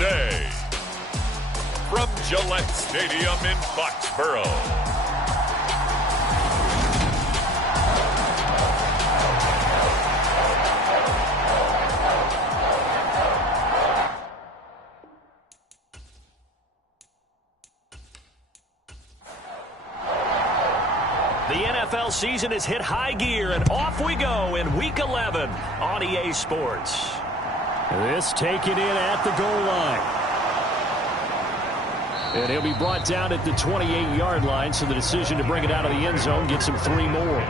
today, from Gillette Stadium in Foxborough, the NFL season has hit high gear, and off we go in Week 11 on EA Sports. This taken in at the goal line. And he'll be brought down at the 28-yard line, so the decision to bring it out of the end zone gets him 3 more.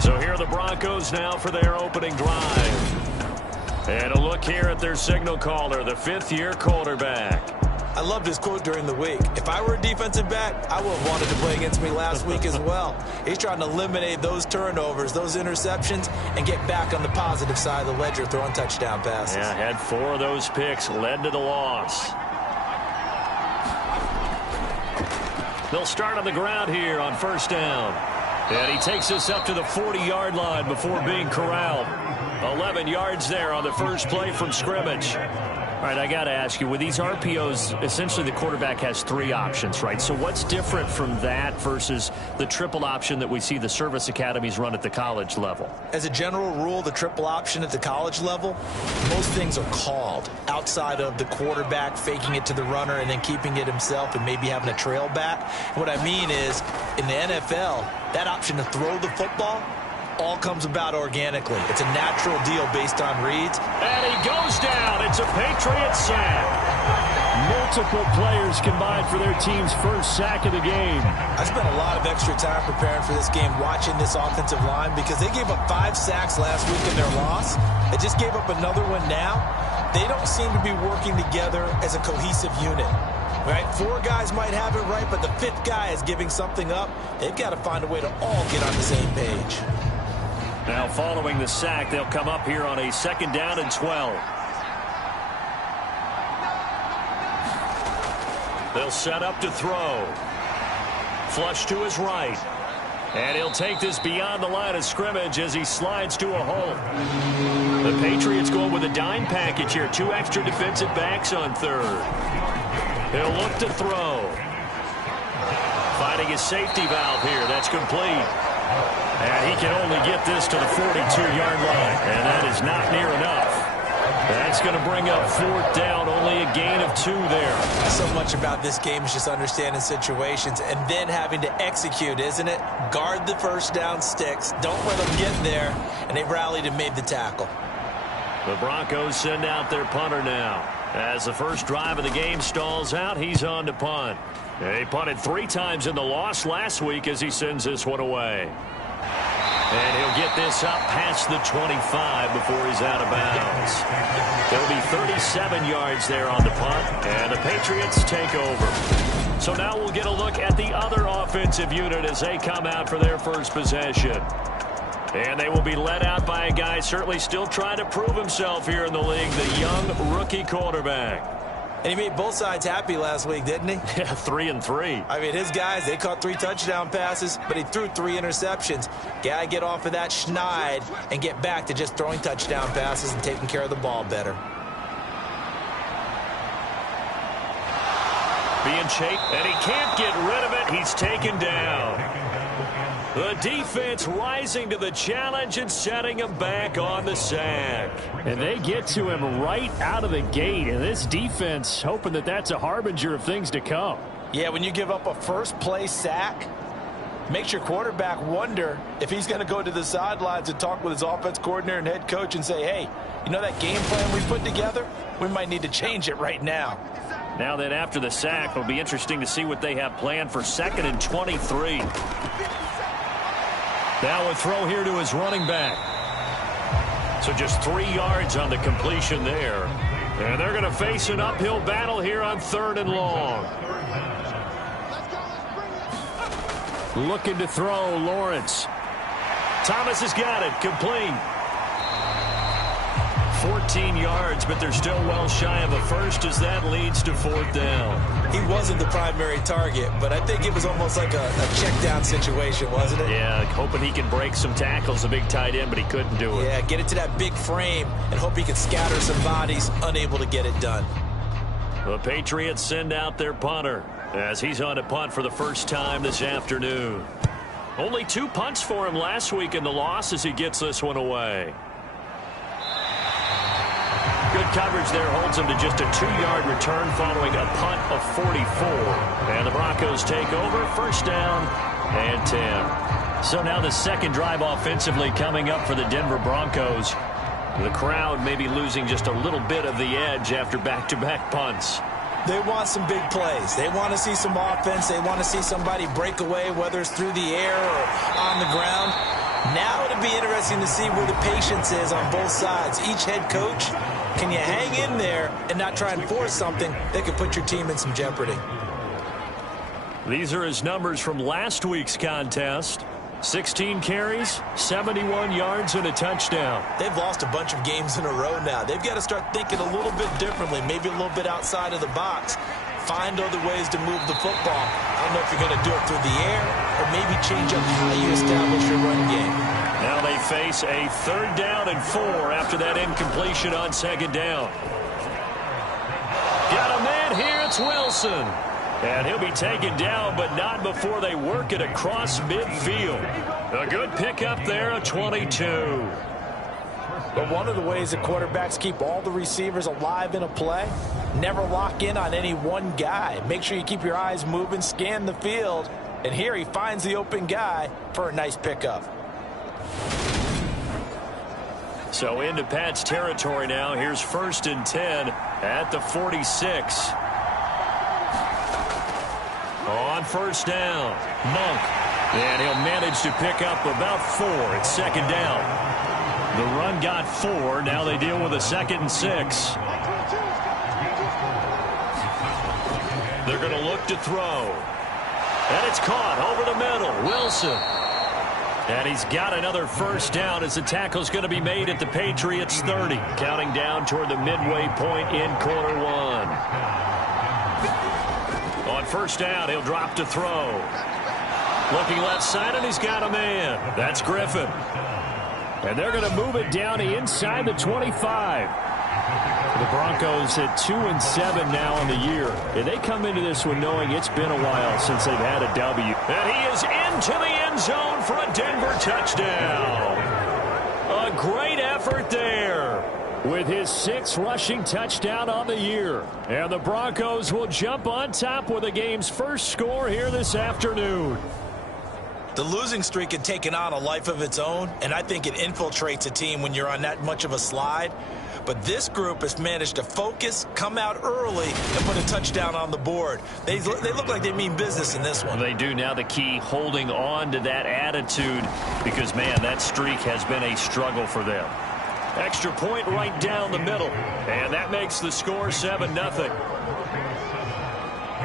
So here are the Broncos now for their opening drive. And a look here at their signal caller, the 5th-year quarterback. I love this quote during the week. If I were a defensive back, I would have wanted to play against me last week as well. He's trying to eliminate those turnovers, those interceptions, and get back on the positive side of the ledger, throwing touchdown passes. Yeah, had 4 of those picks, led to the loss. They'll start on the ground here on first down. And he takes us up to the 40-yard line before being corralled. 11 yards there on the first play from scrimmage. All right, I got to ask you, with these RPOs, essentially the quarterback has 3 options, right? So what's different from that versus the triple option that we see the service academies run at the college level? As a general rule, the triple option at the college level, most things are called outside of the quarterback faking it to the runner and then keeping it himself and maybe having a trail back. What I mean is, in the NFL, that option to throw the football all comes about organically. It's a natural deal based on reads. And he goes down. It's a Patriots sack. Multiple players combined for their team's first sack of the game. I spent a lot of extra time preparing for this game, watching this offensive line, because they gave up 5 sacks last week in their loss. They just gave up another one now. They don't seem to be working together as a cohesive unit. Right? 4 guys might have it right, but the 5th guy is giving something up. They've got to find a way to all get on the same page. Now following the sack, they'll come up here on a 2nd down and 12. They'll set up to throw. Flush to his right. And he'll take this beyond the line of scrimmage as he slides to a hole. The Patriots going with a dime package here. 2 extra defensive backs on 3rd. He'll look to throw. Finding his safety valve here. That's complete. And he can only get this to the 42-yard line. And that is not near enough. That's going to bring up 4th down. Only a gain of 2 there. So much about this game is just understanding situations and then having to execute, isn't it? Guard the first down sticks. Don't let them get there. And they rallied and made the tackle. The Broncos send out their punter now. As the first drive of the game stalls out, he's on to punt. He punted 3 times in the loss last week as he sends this one away. And he'll get this up past the 25 before he's out of bounds. There'll be 37 yards there on the punt, and the Patriots take over. So now we'll get a look at the other offensive unit as they come out for their first possession. And they will be led out by a guy certainly still trying to prove himself here in the league, the young rookie quarterback. And he made both sides happy last week, didn't he? Yeah, 3 and 3. I mean, his guys, they caught 3 touchdown passes, but he threw 3 interceptions. Gotta get off of that schneid and get back to just throwing touchdown passes and taking care of the ball better. Being chased, and he can't get rid of it. He's taken down. The defense rising to the challenge and setting him back on the sack. And they get to him right out of the gate. And this defense hoping that that's a harbinger of things to come. Yeah, when you give up a first-play sack, makes your quarterback wonder if he's going to go to the sidelines and talk with his offense coordinator and head coach and say, hey, you know that game plan we put together? We might need to change it right now. Now then, after the sack, it'll be interesting to see what they have planned for 2nd and 23. Now a throw here to his running back. So just 3 yards on the completion there. And they're going to face an uphill battle here on 3rd and long. Looking to throw, Lawrence. Thomas has got it, complete. 14 yards, but they're still well shy of a first as that leads to 4th down. He wasn't the primary target, but I think it was almost like a check down situation, wasn't it? Yeah, hoping he can break some tackles, a big tight end, but he couldn't do it. Yeah, get it to that big frame and hope he can scatter some bodies, unable to get it done. The Patriots send out their punter as he's on to punt for the first time this afternoon. Only 2 punts for him last week in the loss as he gets this one away. Good coverage there holds him to just a 2-yard return following a punt of 44. And the Broncos take over, 1st down and 10. So now the second drive offensively coming up for the Denver Broncos. The crowd may be losing just a little bit of the edge after back-to-back punts. They want some big plays. They want to see some offense. They want to see somebody break away, whether it's through the air or on the ground. Now it'll be interesting to see where the patience is on both sides. Each head coach, can you hang in there and not try and force something that could put your team in some jeopardy? These are his numbers from last week's contest. 16 carries, 71 yards, and a touchdown. They've lost a bunch of games in a row now. They've got to start thinking a little bit differently, maybe a little bit outside of the box. Find other ways to move the football. I don't know if you're going to do it through the air or maybe change up how you establish your run game. Now they face a 3rd down and 4 after that incompletion on 2nd down. Got a man here. It's Wilson. And he'll be taken down, but not before they work it across midfield. A good pickup there, a 22. But one of the ways that quarterbacks keep all the receivers alive in a play, never lock in on any one guy. Make sure you keep your eyes moving, scan the field. And here he finds the open guy for a nice pickup. So into Pat's territory now. Here's 1st and 10 at the 46. On 1st down, Monk. And he'll manage to pick up about 4 at 2nd down. The run got 4. Now they deal with a 2nd and 6. They're going to look to throw. And it's caught over the middle. Wilson. And he's got another 1st down as the tackle's going to be made at the Patriots 30. Counting down toward the midway point in quarter 1. On 1st down, he'll drop to throw. Looking left side, and he's got a man. That's Griffin. And they're going to move it down inside the 25. The Broncos at 2-7 now on the year. And they come into this one knowing it's been a while since they've had a W. And he is into the end zone for a Denver touchdown. A great effort there with his 6th rushing touchdown on the year. And the Broncos will jump on top with the game's first score here this afternoon. The losing streak had taken on a life of its own, and I think it infiltrates a team when you're on that much of a slide. But this group has managed to focus, come out early, and put a touchdown on the board. They look like they mean business in this one. They do. Now the key, holding on to that attitude, because, man, that streak has been a struggle for them. Extra point right down the middle, and that makes the score 7-0.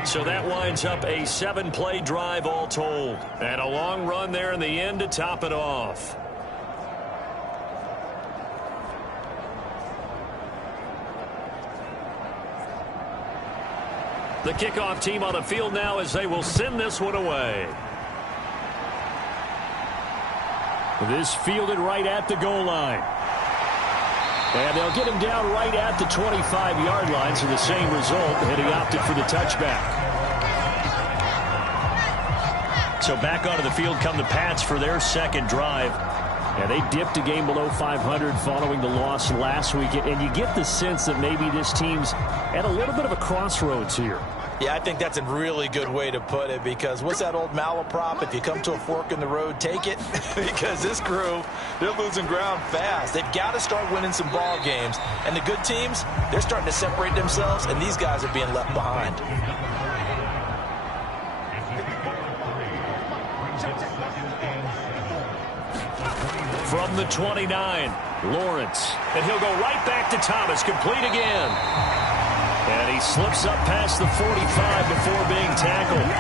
So that winds up a 7-play drive all told. And a long run there in the end to top it off. The kickoff team on the field now as they will send this one away. This fielded right at the goal line. And they'll get him down right at the 25-yard line, so the same result, and he opted for the touchback. So back onto the field come the Pats for their second drive. And they dipped a game below 500 following the loss last week. And you get the sense that maybe this team's at a little bit of a crossroads here. Yeah, I think that's a really good way to put it, because what's that old malaprop? If you come to a fork in the road, take it. Because this crew, they're losing ground fast. They've got to start winning some ball games. And the good teams, they're starting to separate themselves, and these guys are being left behind. From the 29, Lawrence. And he'll go right back to Thomas, complete again. And he slips up past the 45 before being tackled.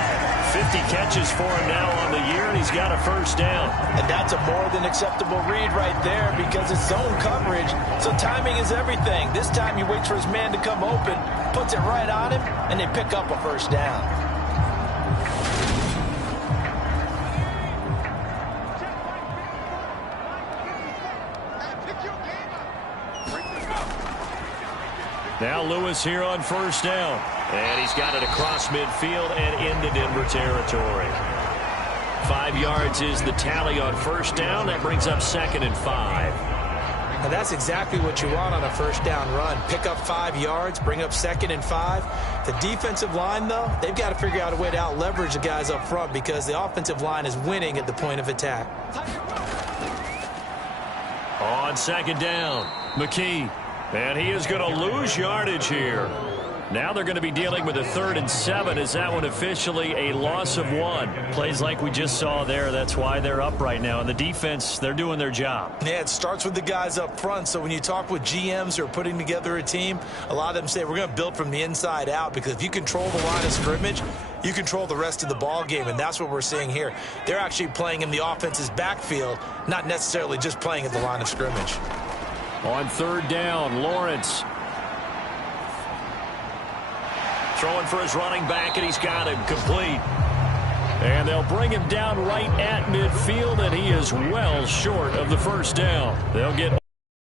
50 catches for him now on the year, and he's got a first down. And that's a more than acceptable read right there because it's zone coverage, so timing is everything. This time he waits for his man to come open, puts it right on him, and they pick up a first down. Now Lewis here on first down. And he's got it across midfield and into Denver territory. 5 yards is the tally on first down. That brings up 2nd and 5. And that's exactly what you want on a first down run. Pick up 5 yards, bring up 2nd and 5. The defensive line, though, they've got to figure out a way to out-leverage the guys up front because the offensive line is winning at the point of attack. On 2nd down, McKee. And he is going to lose yardage here. Now they're going to be dealing with a 3rd and 7. Is that one officially a loss of 1? Plays like we just saw there. That's why they're up right now. And the defense, they're doing their job. Yeah, it starts with the guys up front. So when you talk with GMs who are putting together a team, a lot of them say we're going to build from the inside out because if you control the line of scrimmage, you control the rest of the ball game, and that's what we're seeing here. They're actually playing in the offense's backfield, not necessarily just playing at the line of scrimmage. On 3rd down, Lawrence. Throwing for his running back, and he's got him complete. And they'll bring him down right at midfield, and he is well short of the first down. They'll get a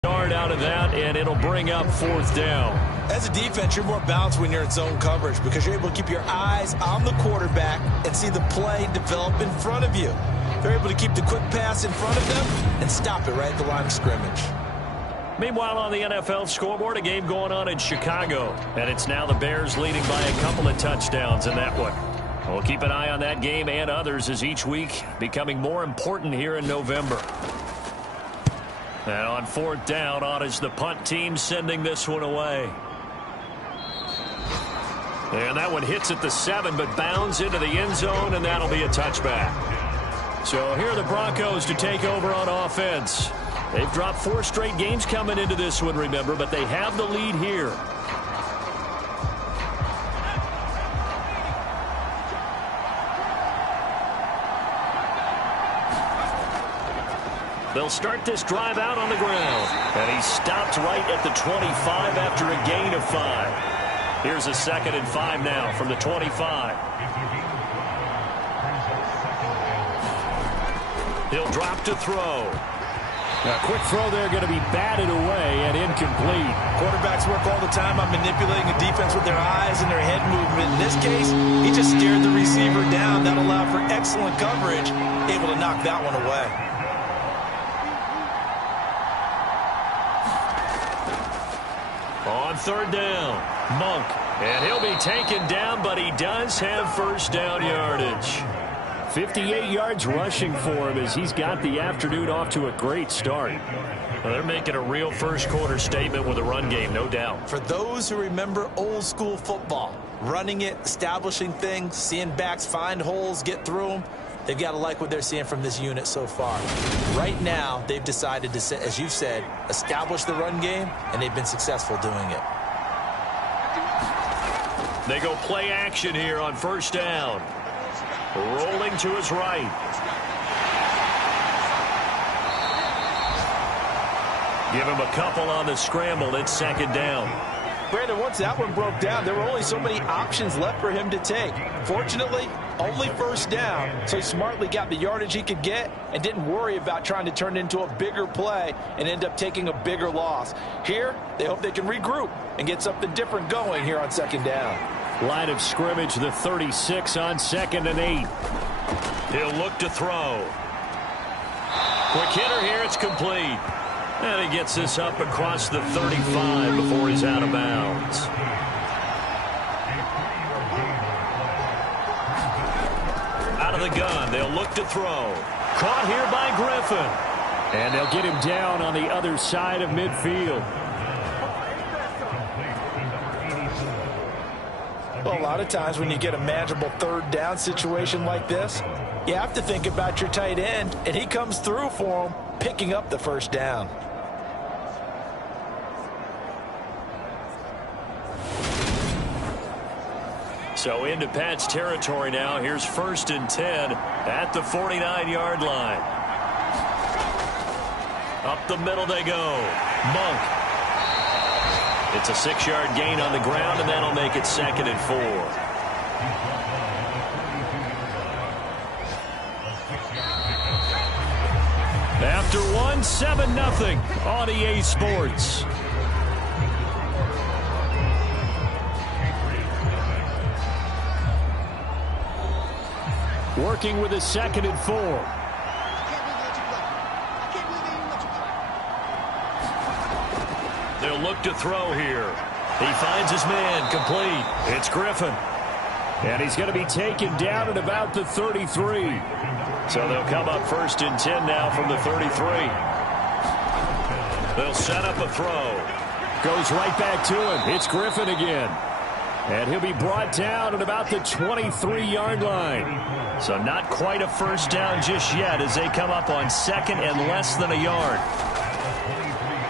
yard out of that, and it'll bring up 4th down. As a defense, you're more balanced when you're in zone coverage because you're able to keep your eyes on the quarterback and see the play develop in front of you. They're able to keep the quick pass in front of them and stop it right at the line of scrimmage. Meanwhile, on the NFL scoreboard, a game going on in Chicago. And it's now the Bears leading by a couple of touchdowns in that one. We'll keep an eye on that game and others as each week becoming more important here in November. And on 4th down, on is the punt team sending this one away. And that one hits at the 7, but bounds into the end zone, and that'll be a touchback. So here are the Broncos to take over on offense. They've dropped 4 straight games coming into this one, remember, but they have the lead here. They'll start this drive out on the ground. And he stopped right at the 25 after a gain of 5. Here's a 2nd and 5 now from the 25. He'll drop to throw. A quick throw there going to be batted away and incomplete. Quarterbacks work all the time on manipulating a defense with their eyes and their head movement. In this case, he just stared the receiver down. That allowed for excellent coverage, able to knock that one away. On 3rd down, Monk. And he'll be taken down, but he does have first down yardage. 58 yards rushing for him as he's got the afternoon off to a great start. Well, they're making a real first-quarter statement with a run game, no doubt. For those who remember old-school football, running it, establishing things, seeing backs find holes, get through them, they've got to like what they're seeing from this unit so far. Right now, they've decided to, as you've said, establish the run game, and they've been successful doing it. They go play action here on first down. Rolling to his right. Give him a couple on the scramble. It's 2nd down. Brandon, once that one broke down, there were only so many options left for him to take. Fortunately, only first down, so he smartly got the yardage he could get and didn't worry about trying to turn it into a bigger play and end up taking a bigger loss. Here, they hope they can regroup and get something different going here on 2nd down. Line of scrimmage, the 36 on 2nd and 8. He'll look to throw. Quick hitter here, it's complete. And he gets this up across the 35 before he's out of bounds. Out of the gun, they'll look to throw. Caught here by Griffin. And they'll get him down on the other side of midfield. Well, a lot of times when you get a manageable 3rd down situation like this, you have to think about your tight end, and he comes through for him, picking up the first down. So into Pat's territory now. Here's 1st and 10 at the 49-yard line. Up the middle they go. Monk. It's a 6-yard gain on the ground, and that'll make it 2nd and 4. After one, 7-0 on EA Sports. Working with a 2nd and 4. They'll look to throw here. He finds his man, complete. It's Griffin. And he's going to be taken down at about the 33. So they'll come up 1st and 10 now from the 33. They'll set up a throw. Goes right back to him. It's Griffin again. And he'll be brought down at about the 23-yard line. So not quite a first down just yet as they come up on 2nd and less than a yard.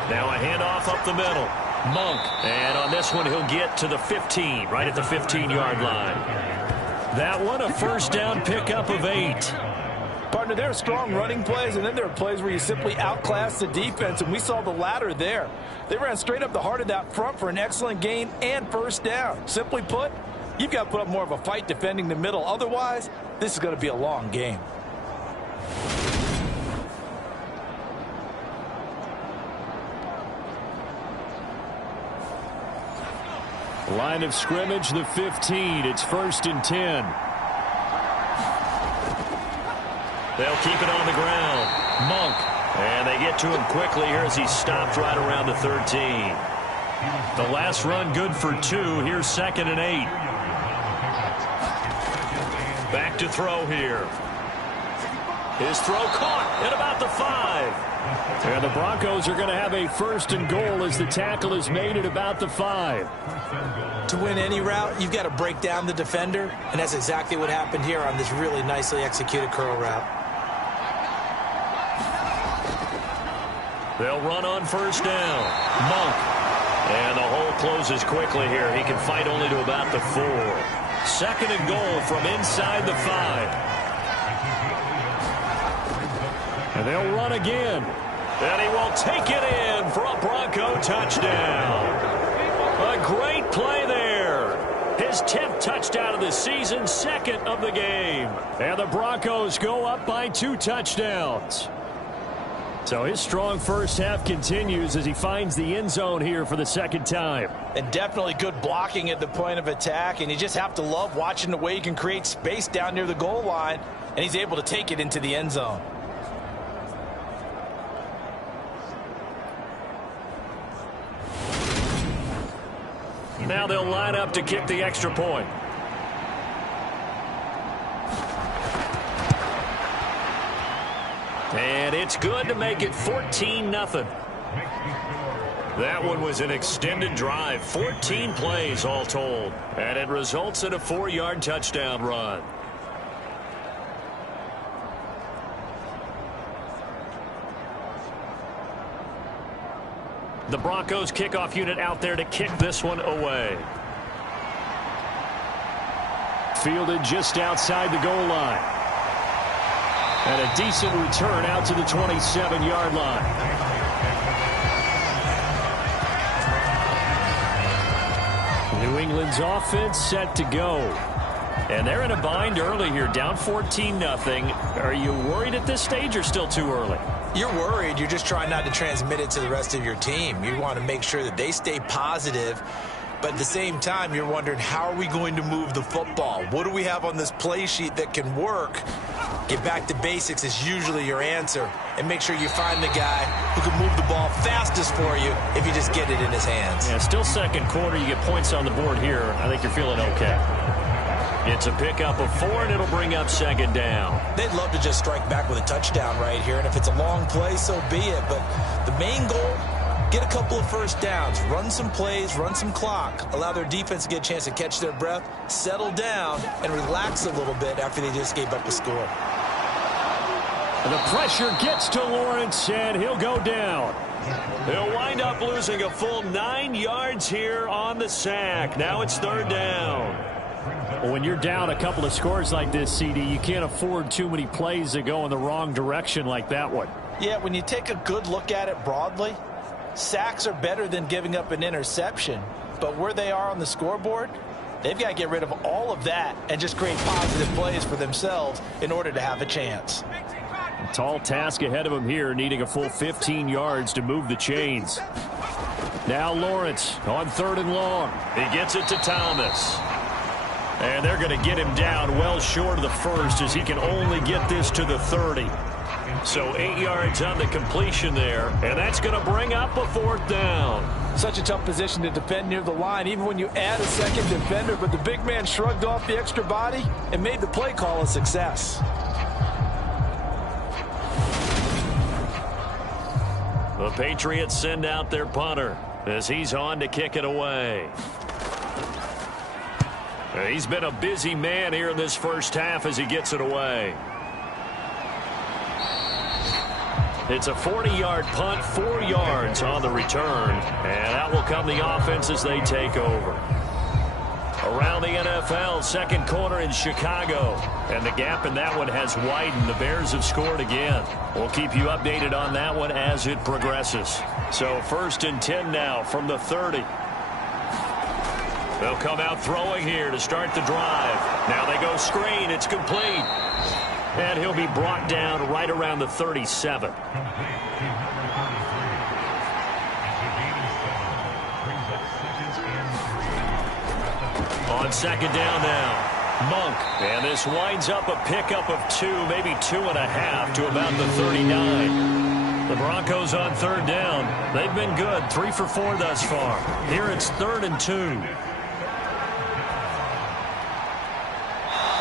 Now a handoff up the middle. Monk. And on this one, he'll get to the 15, right at the 15-yard line. That one, a first down pickup of 8. Partner, there are strong running plays, and then there are plays where you simply outclass the defense, and we saw the latter there. They ran straight up the heart of that front for an excellent gain and first down. Simply put, you've got to put up more of a fight defending the middle. Otherwise, this is going to be a long game. Line of scrimmage, the 15. It's 1st and 10. They'll keep it on the ground. Monk. And they get to him quickly here as he stopped right around the 13. The last run good for 2. Here's 2nd and 8. Back to throw here. His throw caught at about the 5. And the Broncos are going to have a 1st and goal as the tackle is made at about the 5. To win any route, you've got to break down the defender, and that's exactly what happened here on this really nicely executed curl route. They'll run on first down. Monk. And the hole closes quickly here. He can fight only to about the 4. 2nd and goal from inside the 5. And they'll run again. And he will take it in for a Bronco touchdown. A great play there. His 10th touchdown of the season, 2nd of the game. And the Broncos go up by 2 touchdowns. So his strong first half continues as he finds the end zone here for the 2nd time. And definitely good blocking at the point of attack. And you just have to love watching the way he can create space down near the goal line. And he's able to take it into the end zone. Now they'll line up to kick the extra point. And it's good to make it 14-0. That one was an extended drive, 14 plays all told. And it results in a 4-yard touchdown run. The Broncos kickoff unit out there to kick this one away. Fielded just outside the goal line. And a decent return out to the 27-yard line. New England's offense set to go. And they're in a bind early here, down 14-0. Are you worried at this stage or still too early? You're worried. You're just trying not to transmit it to the rest of your team. You want to make sure that they stay positive. But at the same time, you're wondering, how are we going to move the football? What do we have on this play sheet that can work? Get back to basics is usually your answer. And make sure you find the guy who can move the ball fastest for you if you just get it in his hands. Yeah, still 2nd quarter. You get points on the board here. I think you're feeling okay. It's a pickup of 4, and it'll bring up 2nd down. They'd love to just strike back with a touchdown right here, and if it's a long play, so be it. But the main goal, get a couple of first downs, run some plays, run some clock, allow their defense to get a chance to catch their breath, settle down, and relax a little bit after they just gave up a score. And the pressure gets to Lawrence, and he'll go down. He'll wind up losing a full 9 yards here on the sack. Now it's 3rd down. Well, when you're down a couple of scores like this, CD, you can't afford too many plays that go in the wrong direction like that one. Yeah, when you take a good look at it broadly, sacks are better than giving up an interception. But where they are on the scoreboard, they've got to get rid of all of that and just create positive plays for themselves in order to have a chance. A tall task ahead of them here, needing a full 15 yards to move the chains. Now Lawrence on 3rd and long. He gets it to Thomas. And they're going to get him down well short of the first as he can only get this to the 30. So 8 yards on the completion there, and that's going to bring up a 4th down. Such a tough position to defend near the line, even when you add a second defender, but the big man shrugged off the extra body and made the play call a success. The Patriots send out their punter as he's on to kick it away. He's been a busy man here in this first half as he gets it away. It's a 40-yard punt, 4 yards on the return, and that will come the offense as they take over. Around the NFL, second quarter in Chicago, and the gap in that one has widened. The Bears have scored again. We'll keep you updated on that one as it progresses. So 1st and 10 now from the 30. They'll come out throwing here to start the drive. Now they go screen. It's complete. And he'll be brought down right around the 37. On 2nd down now, Monk. And this winds up a pickup of 2, maybe 2.5 to about the 39. The Broncos on 3rd down. They've been good, 3 for 4 thus far. Here it's 3rd and 2.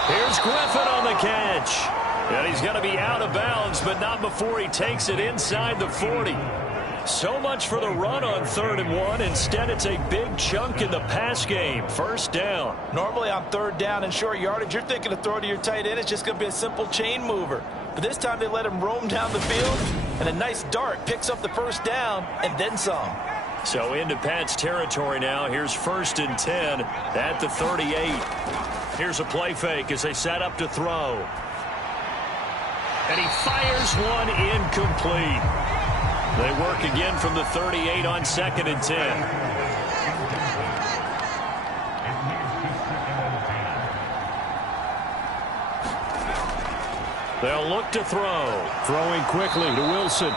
Here's Griffin on the catch. And he's going to be out of bounds, but not before he takes it inside the 40. So much for the run on 3rd and 1. Instead, it's a big chunk in the pass game. 1st down. Normally on 3rd down and short yardage, you're thinking to throw to your tight end. It's just going to be a simple chain mover. But this time they let him roam down the field, and a nice dart picks up the 1st down and then some. So into Pat's territory now. Here's 1st and 10 at the 38. Here's a play fake as they set up to throw. And he fires one incomplete. They work again from the 38 on 2nd and 10. They'll look to throw. Throwing quickly to Wilson.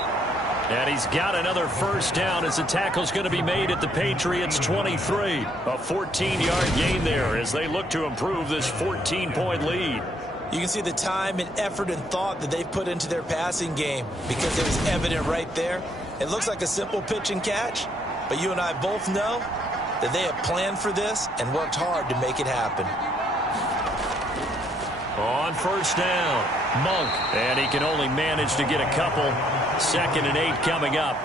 And he's got another 1st down as the tackle's going to be made at the Patriots 23. A 14-yard gain there as they look to improve this 14-point lead. You can see the time and effort and thought that they've put into their passing game because it was evident right there. It looks like a simple pitch and catch, but you and I both know that they have planned for this and worked hard to make it happen. On 1st down, Monk, and he can only manage to get a couple. 2nd and 8 coming up.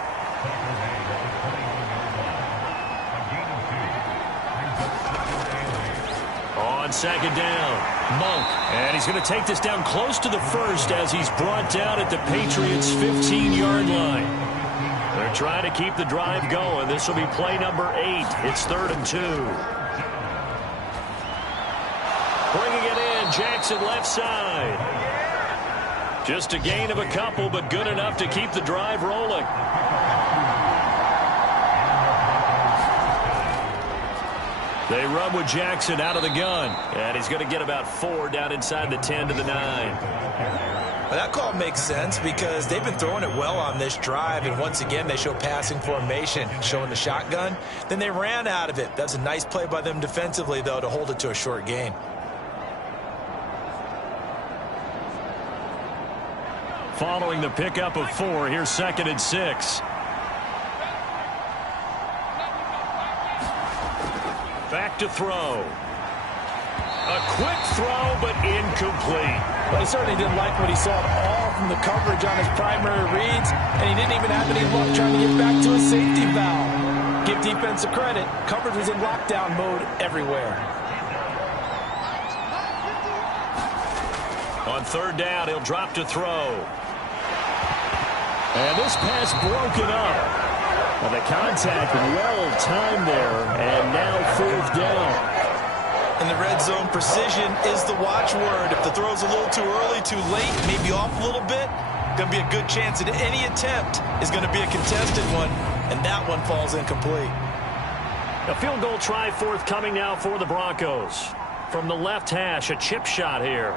On 2nd down, Monk, and he's going to take this down close to the 1st as he's brought down at the Patriots' 15-yard line. They're trying to keep the drive going. This will be play number 8. It's 3rd and 2. Bringing it in, Jackson left side. Just a gain of a couple, but good enough to keep the drive rolling. They run with Jackson out of the gun, and he's going to get about 4 down inside the 10 to the 9. Well, that call makes sense because they've been throwing it well on this drive, and once again they show passing formation, showing the shotgun. Then they ran out of it. That's a nice play by them defensively, though, to hold it to a short gain. Following the pickup of 4, here's 2nd and 6. Back to throw. A quick throw, but incomplete. Well, he certainly didn't like what he saw at all from the coverage on his primary reads, and he didn't even have any luck trying to get back to his safety valve. Give defense a credit. Coverage was in lockdown mode everywhere. On 3rd down, he'll drop to throw. And this pass broken up. Well, the contact well timed there, and now 4th down. In the red zone, precision is the watchword. If the throw's a little too early, too late, maybe off a little bit, going to be a good chance that any attempt is going to be a contested one, and that one falls incomplete. A field goal try forthcoming now for the Broncos. From the left hash, a chip shot here.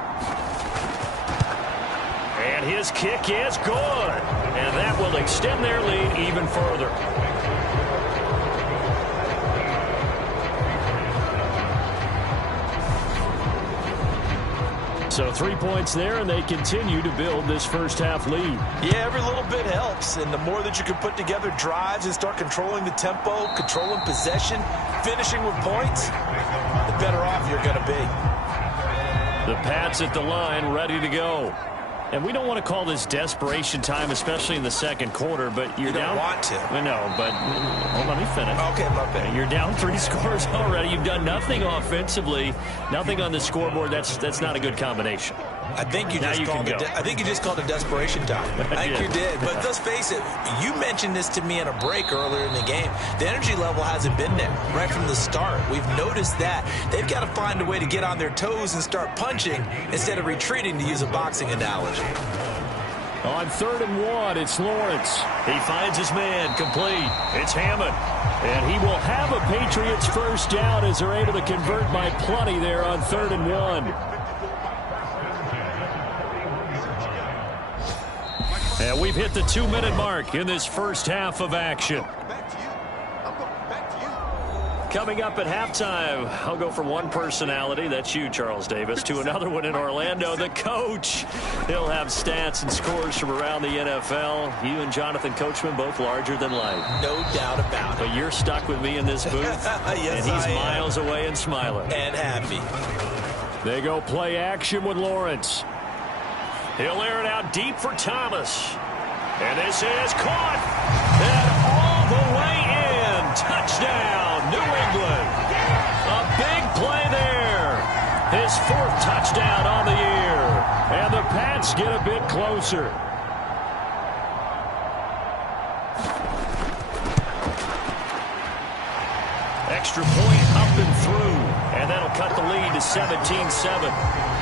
And his kick is good. And that will extend their lead even further. So 3 points there, and they continue to build this first-half lead. Yeah, every little bit helps, and the more that you can put together drives and start controlling the tempo, controlling possession, finishing with points, the better off you're going to be. The Pats at the line, ready to go. And we don't want to call this desperation time, especially in the second quarter, but you're down. You don't want to. I know, but hold on, let me finish. Okay, my bad. You're down 3 scores already. You've done nothing offensively, nothing on the scoreboard. That's not a good combination. I think you just called it desperation time. I think you did. But let's face it, you mentioned this to me in a break earlier in the game. The energy level hasn't been there right from the start. We've noticed that. They've got to find a way to get on their toes and start punching instead of retreating, to use a boxing analogy. On 3rd and 1, it's Lawrence. He finds his man, complete. It's Hammond. And he will have a Patriots first down as they're able to convert by plenty there on 3rd and 1. And we've hit the 2-minute mark in this first half of action. Coming up at halftime, I'll go from one personality, that's you, Charles Davis, to another one in Orlando, the coach. He'll have stats and scores from around the NFL. You and Jonathan Coachman, both larger than life. No doubt about it. But you're stuck with me in this booth, yes, and he's miles away and smiling. And happy. They go play action with Lawrence. He'll air it out deep for Thomas. And this is caught. And all the way in. Touchdown, New England. A big play there. His 4th touchdown on the year. And the Pats get a bit closer. Extra point up and through. And that'll cut the lead to 17-7.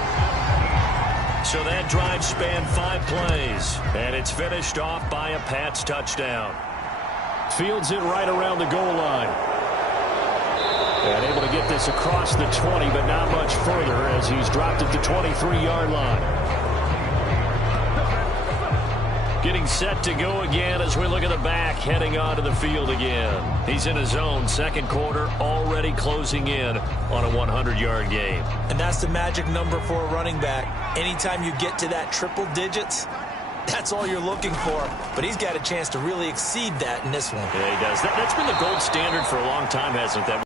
So that drive spanned 5 plays, and it's finished off by a Pats touchdown. Fields it right around the goal line. And able to get this across the 20, but not much further as he's dropped at the 23-yard line. Getting set to go again as we look at the back, heading onto the field again. He's in his own second quarter, already closing in on a 100-yard game. And that's the magic number for a running back. Anytime you get to that triple digits, that's all you're looking for. But he's got a chance to really exceed that in this one. Yeah, he does. That's been the gold standard for a long time, hasn't it?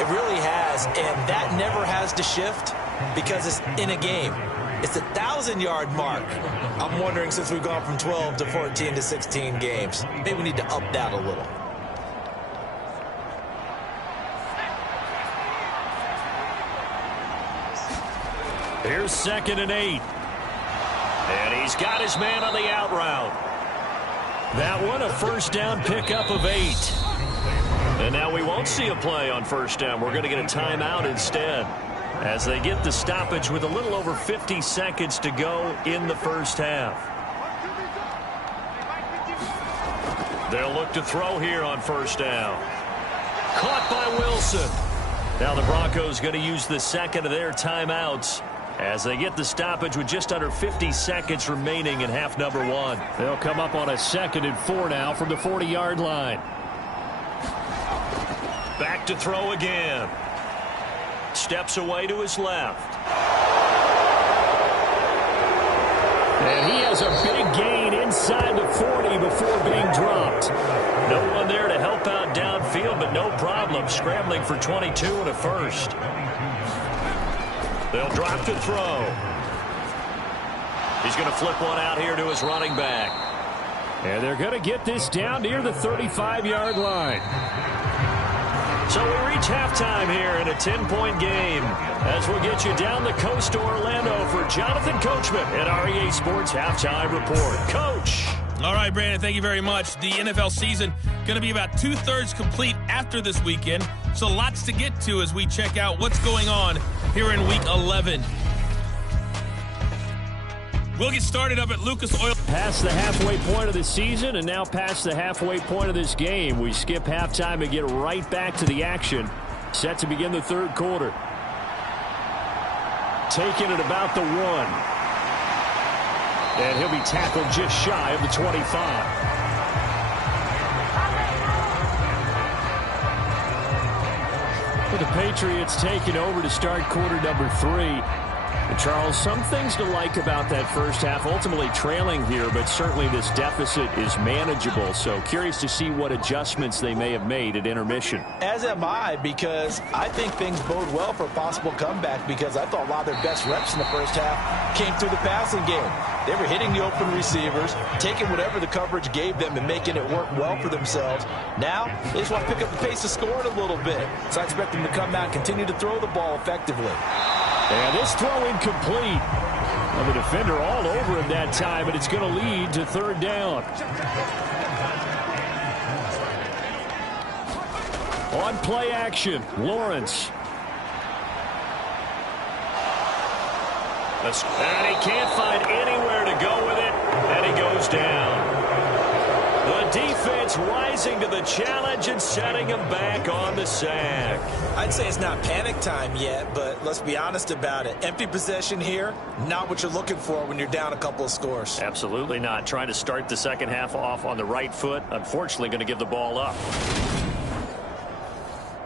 It really has, and that never has to shift because it's in a game. It's the 1,000-yard mark. I'm wondering, since we've gone from 12 to 14 to 16 games, maybe we need to up that a little. Here's 2nd and 8. And he's got his man on the out route. That one, a first down pickup of 8. And now we won't see a play on first down. We're going to get a timeout instead, as they get the stoppage with a little over 50 seconds to go in the first half. They'll look to throw here on first down. Caught by Wilson. Now the Broncos going to use the second of their timeouts as they get the stoppage with just under 50 seconds remaining in half number 1. They'll come up on a 2nd and 4 now from the 40-yard line. Back to throw again. Steps away to his left. And he has a big gain inside the 40 before being dropped. No one there to help out downfield, but no problem scrambling for 22 and a first. They'll drop to throw. He's going to flip one out here to his running back. And they're going to get this down near the 35-yard line. So we reach halftime here in a 10-point game as we'll get you down the coast to Orlando for Jonathan Coachman at REA Sports Halftime Report. Coach. All right, Brandon, thank you very much. The NFL season going to be about 2/3 complete after this weekend. So lots to get to as we check out what's going on here in Week 11. We'll get started up at Lucas Oil. Past the halfway point of the season and now past the halfway point of this game. We skip halftime and get right back to the action. Set to begin the third quarter. Taking it about the 1. And he'll be tackled just shy of the 25. With the Patriots taking over to start quarter number 3. And Charles, some things to like about that first half. Ultimately trailing here, but certainly this deficit is manageable. So curious to see what adjustments they may have made at intermission. As am I, because I think things bode well for a possible comeback, because I thought a lot of their best reps in the first half came through the passing game. They were hitting the open receivers, taking whatever the coverage gave them and making it work well for themselves. Now, they just want to pick up the pace of scoring a little bit. So I expect them to come out and continue to throw the ball effectively. And this throw incomplete. Well, the defender all over him that time, but it's going to lead to third down. On play action, Lawrence. And he can't find anywhere to go with it, and he goes down. The defense rising to the challenge and setting him back on the sack. I'd say it's not panic time yet, but let's be honest about it. Empty possession here, not what you're looking for when you're down a couple of scores. Absolutely not. Trying to start the second half off on the right foot. Unfortunately, going to give the ball up.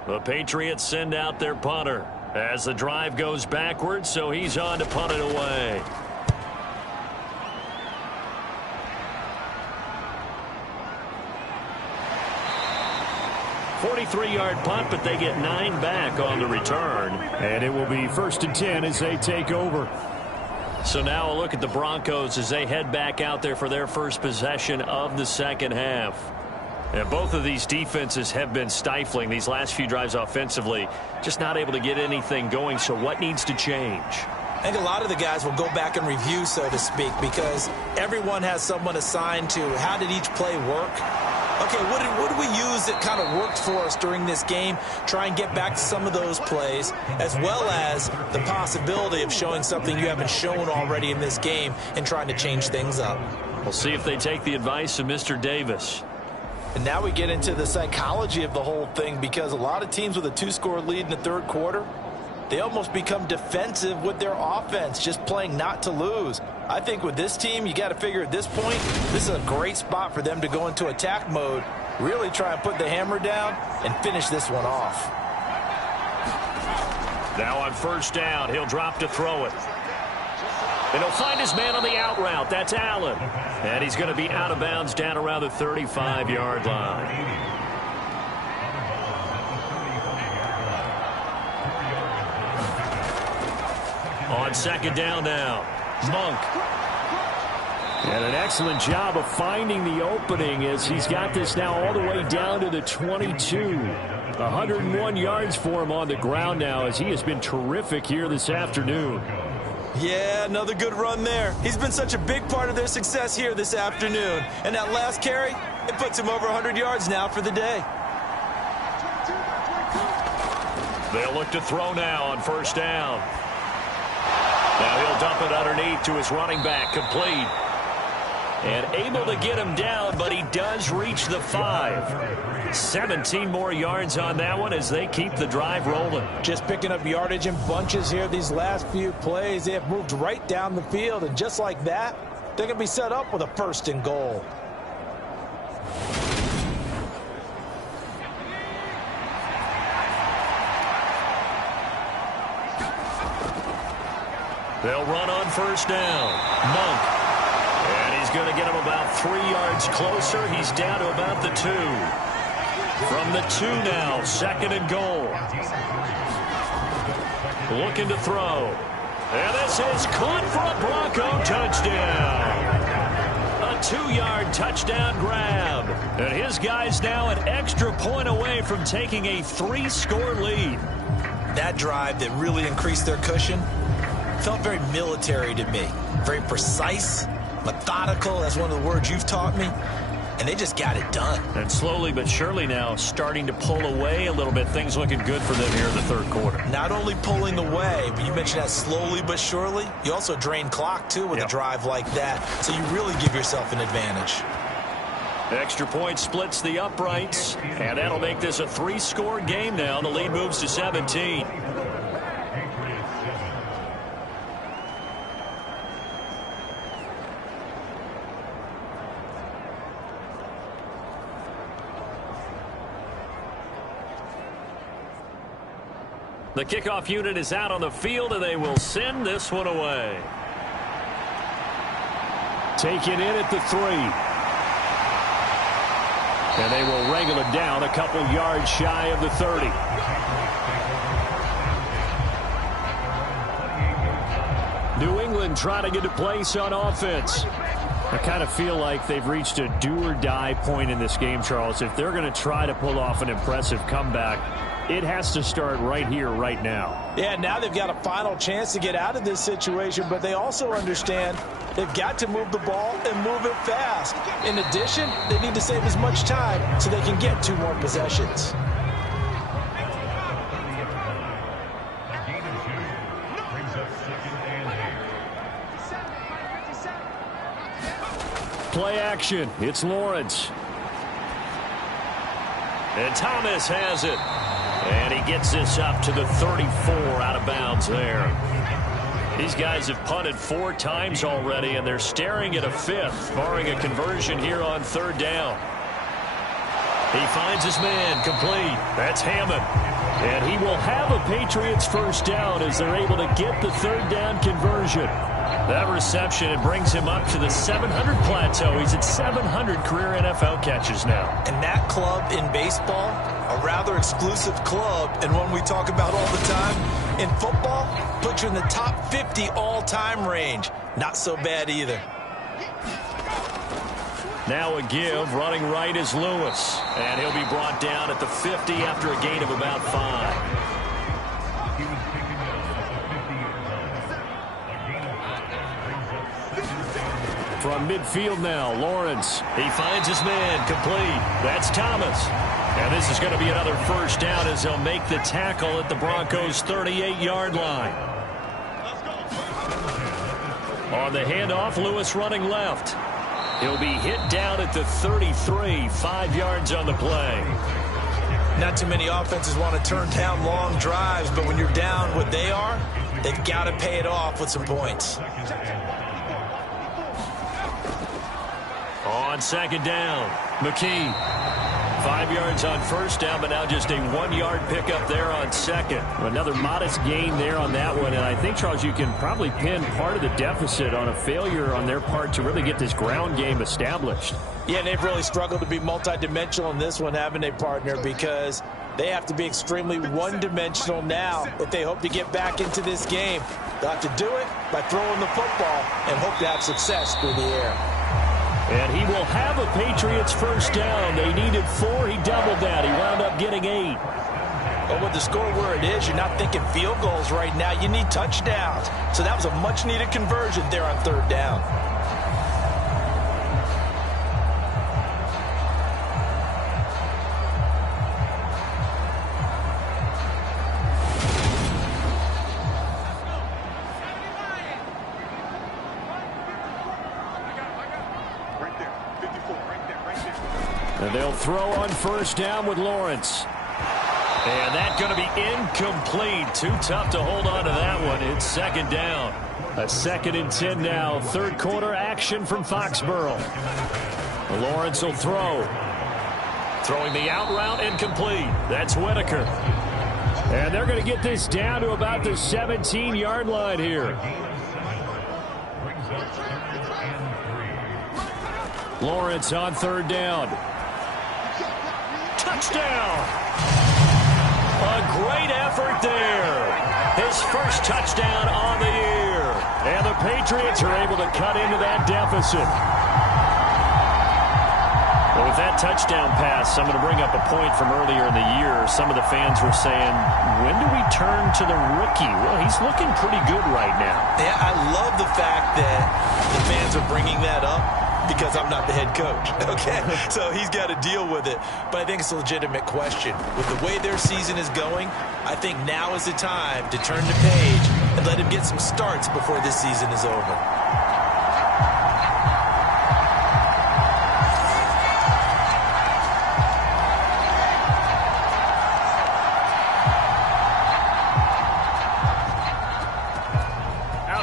The Patriots send out their punter as the drive goes backwards, so he's on to punt it away. .43-yard punt, but they get 9 back on the return. And it will be 1st and 10 as they take over. So now a look at the Broncos as they head back out there for their first possession of the second half. And both of these defenses have been stifling these last few drives offensively. Just not able to get anything going. So what needs to change? I think a lot of the guys will go back and review, so to speak, because everyone has someone assigned to how did each play work. Okay, what did we use that kind of worked for us during this game? Try and get back to some of those plays, as well as the possibility of showing something you haven't shown already in this game and trying to change things up. We'll see if they take the advice of Mr. Davis. And now we get into the psychology of the whole thing, because a lot of teams with a 2-score lead in the third quarter, they almost become defensive with their offense, just playing not to lose. I think with this team, you got to figure at this point, this is a great spot for them to go into attack mode, really try and put the hammer down and finish this one off. Now on first down, he'll drop to throw it. And he'll find his man on the out route. That's Allen. And he's going to be out of bounds down around the 35-yard line. On second down now, Monk. And an excellent job of finding the opening as he's got this now all the way down to the 22. 101 yards for him on the ground now as he has been terrific here this afternoon. Yeah, another good run there. He's been such a big part of their success here this afternoon. And that last carry, it puts him over 100 yards now for the day. They'll look to throw now on first down. Now he'll dump it underneath to his running back, complete. And able to get him down, but he does reach the 5. 17 more yards on that one as they keep the drive rolling. Just picking up yardage in bunches here these last few plays. They have moved right down the field, and just like that, they're going to be set up with a 1st and goal. They'll run on first down. Monk. And he's going to get him about 3 yards closer. He's down to about the 2. From the 2 now, 2nd and goal. Looking to throw. And this is caught for a Bronco touchdown. A 2-yard touchdown grab. And his guy's now an extra point away from taking a 3-score lead. That drive that really increased their cushion felt very military to me. Very precise, methodical. That's one of the words you've taught me. and they just got it done. And slowly but surely now starting to pull away a little bit. Things looking good for them here in the third quarter. Not only pulling away, but you mentioned that slowly but surely. You also drain clock, too, with a drive like that. So you really give yourself an advantage. Extra point splits the uprights, and that'll make this a 3-score game now. The lead moves to 17. The kickoff unit is out on the field, and they will send this one away. Taken in at the 3. And they will wrangle it down a couple yards shy of the 30. New England trying to get a place on offense. I kind of feel like they've reached a do-or-die point in this game, Charles. If they're going to try to pull off an impressive comeback, it has to start right here, right now. Yeah, now they've got a final chance to get out of this situation, but they also understand they've got to move the ball and move it fast. In addition, they need to save as much time so they can get 2 more possessions. Play action. It's Lawrence. And Thomas has it. And he gets this up to the 34 out of bounds there. These guys have punted 4 times already, and they're staring at a 5th, barring a conversion here on 3rd down. He finds his man complete. That's Hammond. And he will have a Patriots first down as they're able to get the 3rd down conversion. That reception, it brings him up to the 700 plateau. He's at 700 career NFL catches now. And that club in baseball, a rather exclusive club, and one we talk about all the time. In football, puts you in the top 50 all-time range. Not so bad either. Now a give, running right is Lewis. And he'll be brought down at the 50 after a gain of about 5. From midfield now, Lawrence. He finds his man complete. That's Thomas. And this is going to be another first down as they'll make the tackle at the Broncos' 38-yard line. On the handoff, Lewis running left. He'll be hit down at the 33, 5 yards on the play. Not too many offenses want to turn down long drives, but when you're down what they are, they've got to pay it off with some points. On 2nd down, McKee. 5 yards on 1st down, but now just a 1-yard pickup there on 2nd. Another modest gain there on that one, and I think, Charles, you can probably pin part of the deficit on a failure on their part to really get this ground game established. Yeah, they've really struggled to be multidimensional in this one, haven't they, partner, because they have to be extremely one-dimensional now if they hope to get back into this game. They'll have to do it by throwing the football and hope to have success through the air. And he will have a Patriots first down. They needed 4. He doubled that. He wound up getting 8. But with the score where it is, you're not thinking field goals right now. You need touchdowns. So that was a much-needed conversion there on 3rd down. And they'll throw on 1st down with Lawrence. And that's going to be incomplete. Too tough to hold on to that one. It's 2nd down. A 2nd and 10 now. 3rd quarter action from Foxborough. Lawrence will throw. Throwing the out route incomplete. That's Whitaker. And they're going to get this down to about the 17-yard line here. Lawrence on 3rd down. Touchdown! A great effort there. His first touchdown on the year. And the Patriots are able to cut into that deficit. Well, with that touchdown pass, I'm going to bring up a point from earlier in the year. Some of the fans were saying, when do we turn to the rookie? Well, he's looking pretty good right now. Yeah, I love the fact that the fans are bringing that up, because because I'm not the head coach, okay? So he's got to deal with it. But I think it's a legitimate question. With the way their season is going, I think now is the time to turn the page and let him get some starts before this season is over.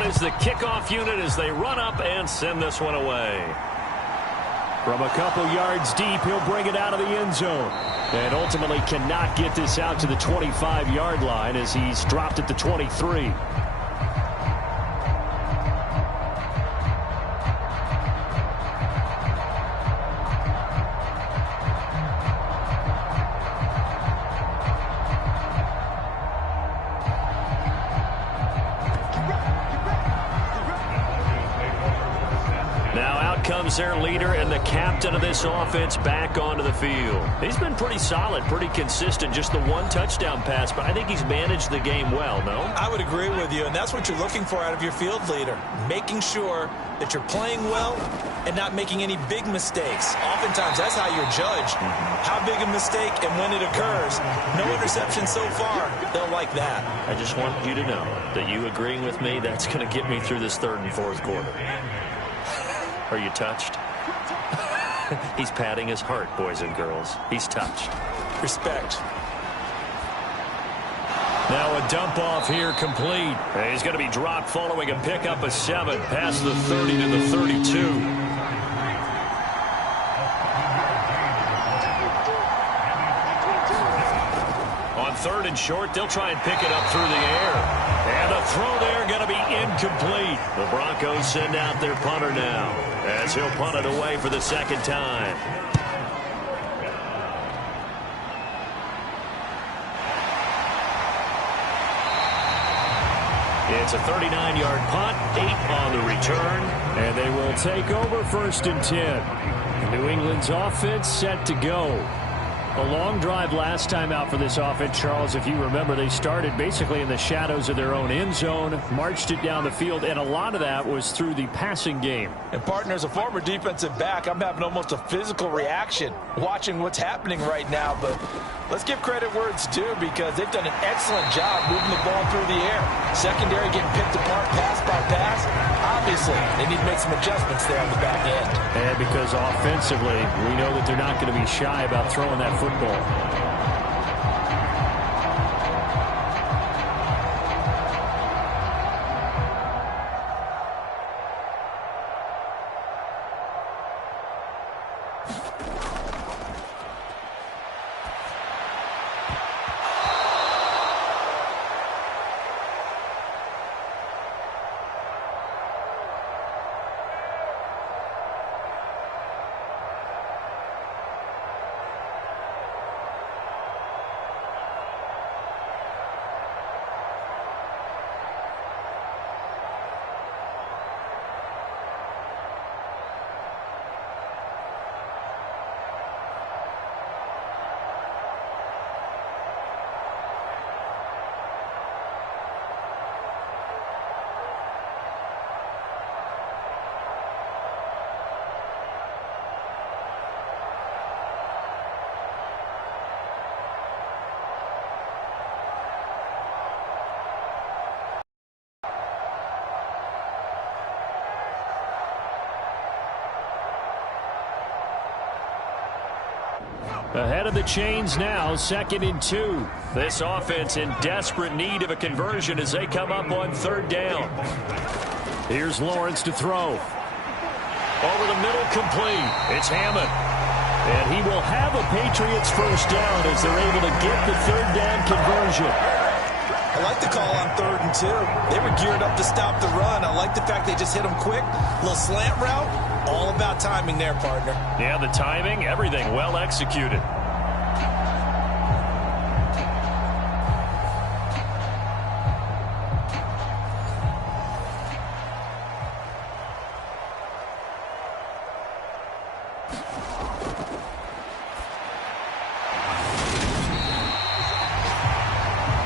Is the kickoff unit as they run up and send this one away. From a couple yards deep, he'll bring it out of the end zone. And ultimately cannot get this out to the 25-yard line as he's dropped at the 23. Comes their leader and the captain of this offense back onto the field. He's been pretty solid, pretty consistent, just the one touchdown pass, but I think he's managed the game well, no? I would agree with you, and that's what you're looking for out of your field leader, making sure that you're playing well and not making any big mistakes. Oftentimes, that's how you're judged. How big a mistake and when it occurs. No interception so far. They'll like that. I just want you to know that you agreeing with me, that's going to get me through this third and fourth quarter. Are you touched? He's patting his heart, boys and girls. He's touched. Respect. Now a dump off here complete. And he's going to be dropped following a pickup of 7 past the 30 to the 32. On third and short, they'll try and pick it up through the air. And a throw there going to be incomplete. The Broncos send out their punter now as he'll punt it away for the second time. It's a 39-yard punt, 8 on the return. And they will take over 1st and 10. New England's offense set to go. A long drive last time out for this offense, Charles. If you remember, they started basically in the shadows of their own end zone, marched it down the field, and a lot of that was through the passing game. And, partner, as a former defensive back, I'm having almost a physical reaction watching what's happening right now. But let's give credit where it's due because they've done an excellent job moving the ball through the air. Secondary getting picked apart pass by pass. Obviously, they need to make some adjustments there on the back end. And because offensively, we know that they're not going to be shy about throwing that football. Ahead of the chains now, 2nd and 2. This offense in desperate need of a conversion as they come up on 3rd down. Here's Lawrence to throw. Over the middle, complete. It's Hammond. And he will have a Patriots first down as they're able to get the 3rd down conversion. I like the call on 3rd and 2. They were geared up to stop the run. I like the fact they just hit them quick. Little slant route. All about timing there, partner. Yeah, the timing, everything well executed.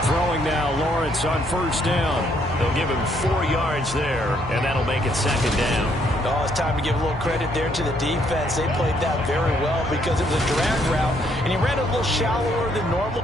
Throwing now, Lawrence on 1st down. They'll give him 4 yards there, and that'll make it 2nd down. Oh, it's time to give a little credit there to the defense. They played that very well because it was a drag route, and he ran a little shallower than normal.